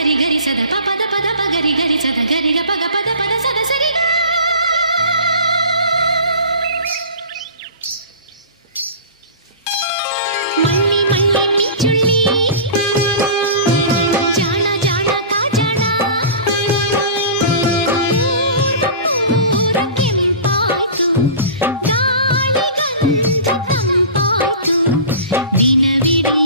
ಗರಿ ಗರಿ ಸದ ಪ ಪದ ಪದ ಪ ಗರಿ ಗರಿ ಸದ ಗರಿ ಗ ಪಗ ಪದ ಪದ ಸದ ಸರಿ ಗ ಮಳ್ಳಿ ಮಳ್ಳಿ ಮಿಂಚುಳ್ಳಿ ಜಾಣ ಜಾಣ ಕಾಜಾಣ ಕೆಂಪಾಯ್ತು ಗಾಳಿ ಗಂಧ ತಂಪಾಯ್ತು ದಿನವಿಡೀ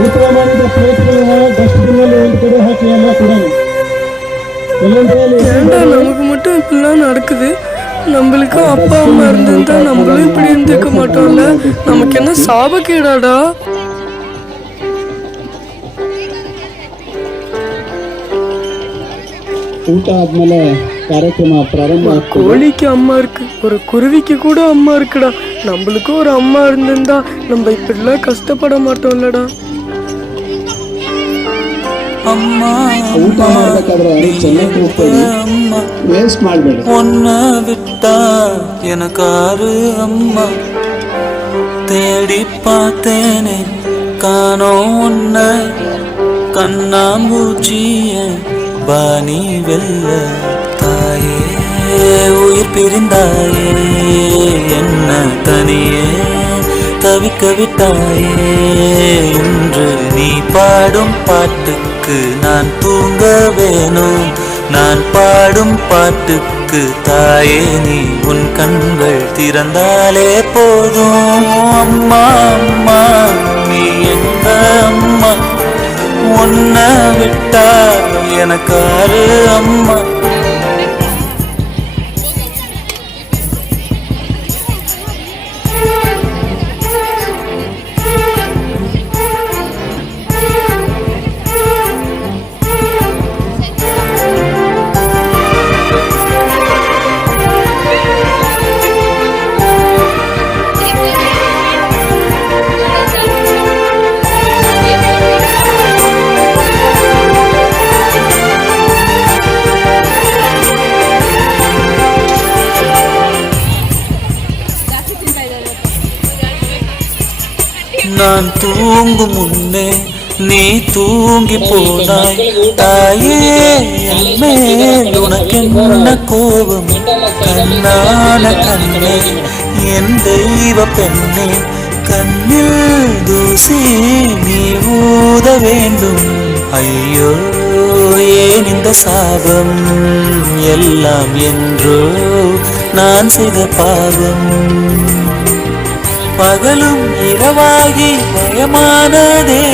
ಊಟ ಮಾಡಿದ ಪ್ಲೇಟ್ಗಳನ್ನ ಡಸ್ಟ್ಬಿನ್ನಲ್ಲಿ ಒಂದು ಕಡೆ ಹಾಕಿ ಎಲ್ಲ ಕೊಡೋಣ. ஏண்டா நமக்கு மட்டும் இப்படிலாம் நடக்குது? நம்மளுக்கு அப்பா அம்மா இருந்திருந்தா நம்மளும் இப்படி இருந்திருக்க மாட்டோம்ல. நமக்கு என்ன சாபக்கேடாடா? ಊಟ ಆದ್ಮೇಲೆ ಕಾರ್ಯಕ್ರಮ ಪ್ರಾರಂಭ. கோழிக்கு அம்மா இருக்கு, ஒரு குருவிக்கு கூட அம்மா இருக்குடா. நம்மளுக்கும் ஒரு அம்மா இருந்திருந்தா நம்ம இப்படிலாம் கஷ்டப்பட மாட்டோம்லடா. ಊಟ ಮಾಡ್ಬೇಕಾದ್ರೆ ಚೆನ್ನಾಗಿ ಹೋಗ್ಬೇಡಿ, ವೇಸ್ಟ್ ಮಾಡಬೇಡಿ. ஒன்ன விட்டா எனக்காரு அம்மா தேடி பார்த்தேனே காணோம் உன்ன கண்ணாம்பூச்சிய பாணி வெல்ல தாயே உயிர் பிரிந்தாயே என்ன தனியே தவிக்க விட்டாயே இன்று நீ பாடும் பாட்டுக்கு நான் தூங்க வேணும் நான் பாடும் பாட்டுக்கு தாயே நீ உன் கண்கள் திறந்தாலே போதும் அம்மா அம்மா நீ எங்க அம்மா உன்ன விட்டா எனக்காரு அம்மா நான் தூங்கும் முன்னே நீ தூங்கி போனாய் தாயே என் மேல் உனக்கென்ன கோபம் கண்ணான கண்ணே என் தெய்வ பெண்ணே கண்ணில் தூசி நீ ஊத வேண்டும். ஐயோ ஏன் இந்த சாபம் எல்லாம் என்றோ நான் செய்த பாவம். பகலும் இரவாகி பயமானதே.